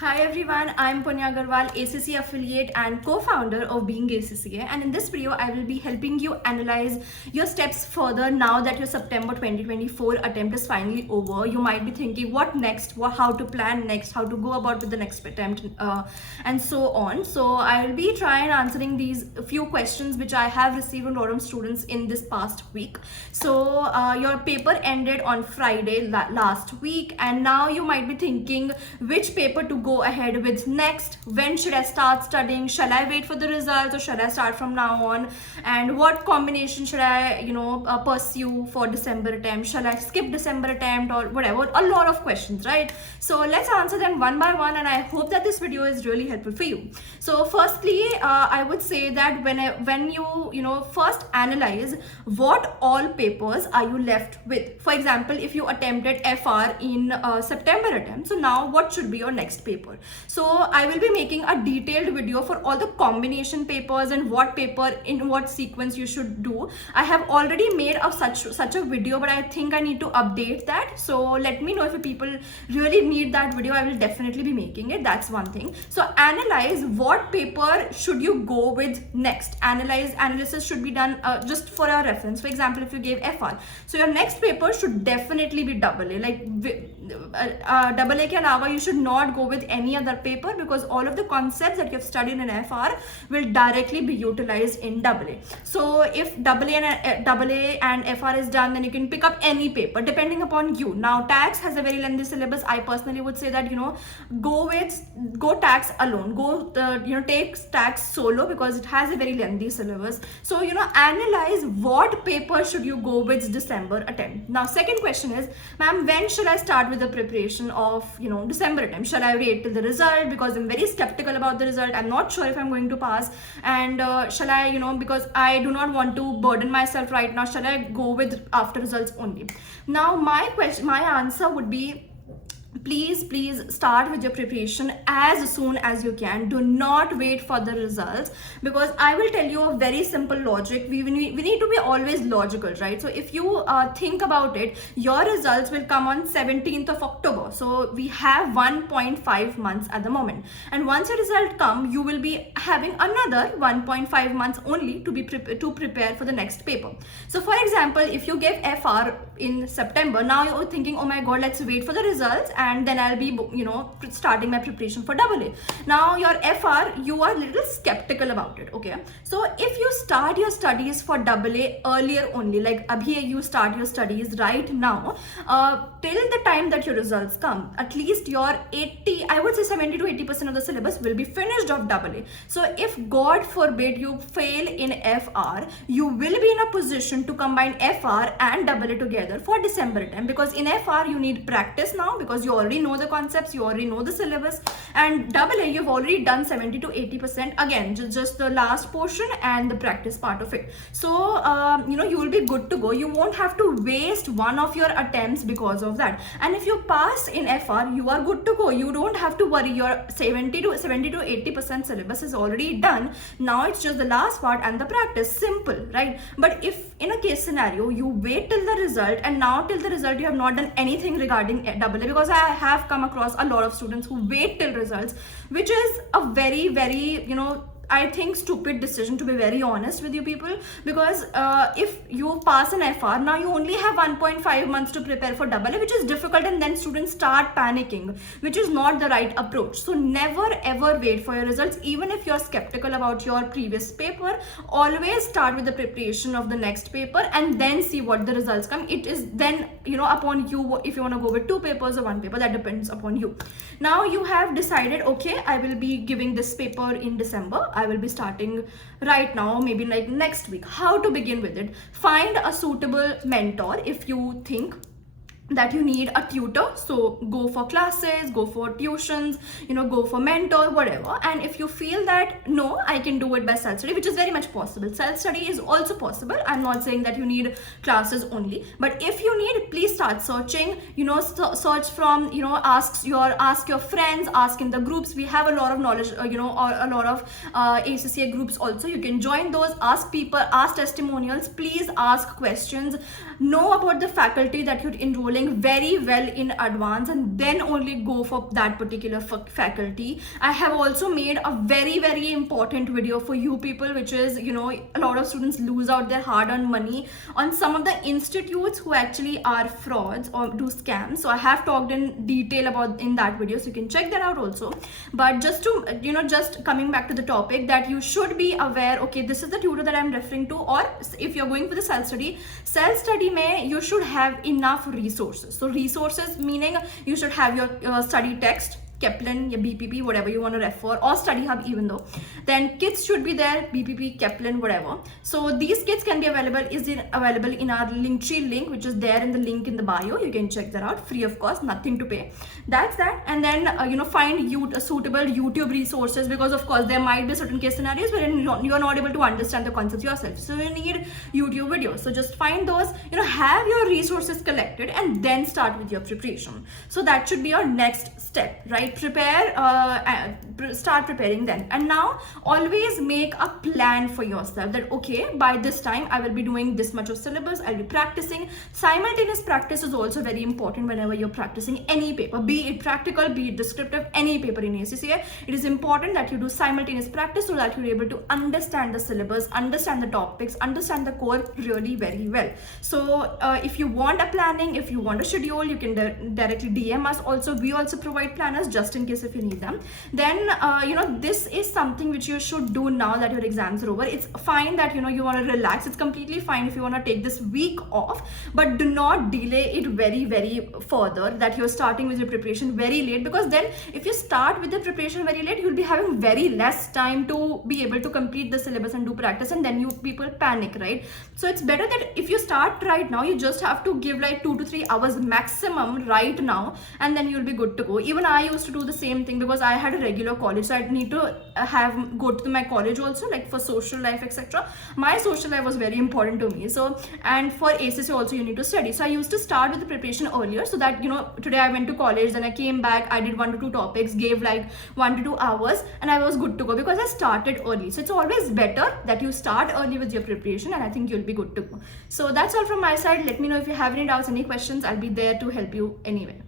Hi everyone, I'm Punya Agarwal, ACC affiliate and co-founder of Being ACCA, and in this video I will be helping you analyze your steps further now that your September 2024 attempt is finally over. You might be thinking what next, how to plan next, how to go about with the next attempt and so on. So I will be trying answering these few questions which I have received from a lot of students in this past week. So your paper ended on Friday last week, and now you might be thinking which paper to go ahead with next. When should I start studying? Shall I wait for the results or shall I start from now on? And what combination should I pursue for December attempt? Shall I skip December attempt or whatever? A lot of questions, right? So let's answer them one by one, and I hope that this video is really helpful for you. So firstly, I would say that when you first analyze what all papers are you left with. For example, if you attempted FR in September attempt, so now what should be your next paper? So I will be making a detailed video for all the combination papers and what paper in what sequence you should do. I have already made such a video, but I think I need to update that. So let me know if people really need that video. I will definitely be making it. That's one thing. So analyze what paper should you go with next. Analysis should be done just for our reference. For example, if you gave FR, so your next paper should definitely be AA. Like AA ke alawa you should not go with any other paper, because all of the concepts that you have studied in FR will directly be utilized in AA. So if AA and FR is done, then you can pick up any paper depending upon you. Now tax has a very lengthy syllabus. I personally would say that go tax alone, take tax solo, because it has a very lengthy syllabus. So analyze what paper should you go with December attempt. Now second question is, ma'am, when should I start with the preparation of December attempt? Shall I wait till the result, because I'm very skeptical about the result? I'm not sure if I'm going to pass, and shall I because I do not want to burden myself right now, shall I go with after results only? Now my answer would be, please start with your preparation as soon as you can. Do not wait for the results, because I will tell you a very simple logic. We need to be always logical, right? So if you think about it, your results will come on 17th of October. So we have 1.5 months at the moment, and once your result come, you will be having another 1.5 months only to prepare for the next paper. So for example, if you gave FR in September, now you're thinking, oh my god, let's wait for the results and then I'll be starting my preparation for AA. Now your FR, you are a little skeptical about it. Okay, so if you start your studies for AA earlier only, like abhi you start your studies right now, till the time that your results come, at least your 70 to 80% of the syllabus will be finished of AA. So if God forbid you fail in FR, you will be in a position to combine FR and AA together for December attempt, because in FR you need practice now, because you already know the concepts, you already know the syllabus, and AA you've already done 70 to 80%, again just the last portion and the practice part of it. So you will be good to go. You won't have to waste one of your attempts because of that. And if you pass in FR, you are good to go. You don't have to worry. Your 70 to 80% syllabus is already done. Now it's just the last part and the practice. Simple, right? But if in a case scenario you wait till the result, and now till the result you have not done anything regarding AA, because I have come across a lot of students who wait till results, which is a very I think stupid decision, to be very honest with you people, because if you pass an FR, now you only have 1.5 months to prepare for AA, which is difficult, and then students start panicking, which is not the right approach. So never ever wait for your results. Even if you're skeptical about your previous paper, always start with the preparation of the next paper and then see what the results come. It is then upon you if you want to go with two papers or one paper. That depends upon you. Now you have decided, okay, I will be giving this paper in December. I will be starting right now, maybe like next week. How to begin with it? Find a suitable mentor if you think that you need a tutor. So go for classes, go for tuitions, go for mentor, whatever. And if you feel that no, I can do it by self-study, which is very much possible. Self-study is also possible. I'm not saying that you need classes only, but if you need, please start searching, search from, ask your friends, ask in the groups. We have a lot of knowledge, or a lot of ACCA groups also. You can join those, ask people, ask testimonials, please ask questions. know about the faculty that you're enrolling very well in advance, and then only go for that particular faculty. I have also made a very important video for you people, which is, you know, a lot of students lose out their hard-earned money on some of the institutes who actually are frauds or do scams. So I have talked in detail about in that video, so you can check that out also. But just to, you know, just coming back to the topic, that you should be aware, okay, this is the tutor that I'm referring to, or if you're going for the self-study may you should have enough resources. So resources meaning you should have your study text, Kaplan, या BPP, whatever you want to refer, or Study Hub even though. Then kits should be there, BPP, Kaplan, whatever. So these kits can be available in our Linktree link, which is there in the link in the bio. You can check that out, free of course, nothing to pay. That's that. And then you know, find suitable YouTube resources, because of course there might be certain case scenarios where you are not able to understand the concepts yourself. So you need YouTube videos. So just find those, you know, have your resources collected, and then start with your preparation. So that should be your next step, right? Start preparing then. And now always make a plan for yourself, that okay, by this time I will be doing this much of syllabus, I'll be practicing. Simultaneous practice is also very important whenever you're practicing any paper, be it practical, be it descriptive, any paper in ACCA. It is important that you do simultaneous practice so that you're able to understand the syllabus, understand the topics, understand the core really very well. So if you want a planning, if you want a schedule, you can directly DM us. Also, we also provide planners just in case if you need them. Then you know, this is something which you should do now that your exams are over. It's fine that, you know, you want to relax. It's completely fine if you want to take this week off, but do not delay it very further, that you're starting with your preparation very late, because then if you start with the preparation very late, you'll be having very less time to be able to complete the syllabus and do practice, and then you people panic, right? So it's better that if you start right now, you just have to give like 2 to 3 hours maximum right now, and then you'll be good to go. Even I used to do the same thing, because I had a regular college, so I need to go to my college also, like for social life, etc. My social life was very important to me. So, and for ACCA also you need to study. So I used to start with the preparation earlier, so that, you know, today I went to college, then I came back, I did 1 to 2 topics, gave like 1 to 2 hours, and I was good to go because I started early. So it's always better that you start early with your preparation, and I think you'll be good to go. So that's all from my side. Let me know if you have any doubts, any questions. I'll be there to help you anyway.